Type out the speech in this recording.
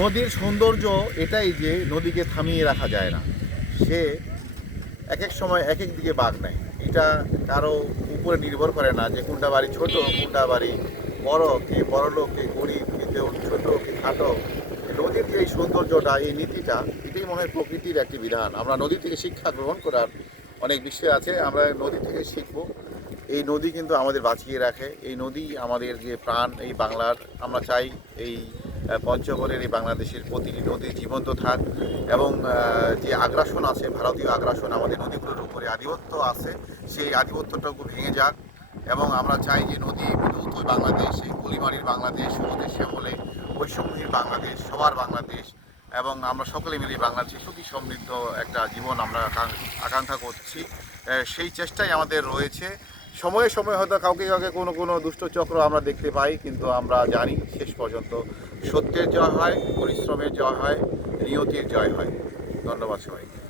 নদীর সৌন্দর্য এটাই যে নদীকে থামিয়ে রাখা যায় না। সে এক এক সময় এক এক দিকে বাঘ নেয়। এটা কারও উপরে নির্ভর করে না যে কোনটা বাড়ি ছোট, কোনটা বাড়ি বড়, কে বড় লোক, কে গরিব, কে কেউ ছোট, কে খাটো। নদীর যে এই সৌন্দর্যটা, এই নীতিটা, এটাই মনে হয় প্রকৃতির একটি বিধান। আমরা নদী থেকে শিক্ষা গ্রহণ করার অনেক বিষয় আছে, আমরা নদী থেকে শিখব। এই নদী কিন্তু আমাদের বাঁচিয়ে রাখে। এই নদী আমাদের যে প্রাণ, এই বাংলার আমরা চাই এই পঞ্চগড়ের এই বাংলাদেশের প্রতিটি নদী জীবন্ত থাক এবং যে আগ্রাসন আছে, ভারতীয় আগ্রাসন আমাদের নদীগুলোর উপরে আধিপত্য আছে, সেই আধিপত্যটাকে ভেঙে যাক এবং আমরা চাই যে নদী বিধৌত বাংলাদেশ, এই কুলিমারির বাংলাদেশ সমুদ্রের শ্যামলে বৈষম্যহীন বাংলাদেশ, সবার বাংলাদেশ এবং আমরা সকলে মিলে বাংলাদেশে সুখী সমৃদ্ধ একটা জীবন আমরা আকাং- আকাঙ্ক্ষা করছি সেই চেষ্টাই আমাদের রয়েছে। সময়ে সময়ে হয়তো কাউকে কাউকে কোনো কোনো দুষ্ট চক্র আমরা দেখতে পাই, কিন্তু আমরা জানি শেষ পর্যন্ত সত্যের জয় হয়, পরিশ্রমের জয় হয়, নিয়তির জয় হয়। ধন্যবাদ সবাইকে।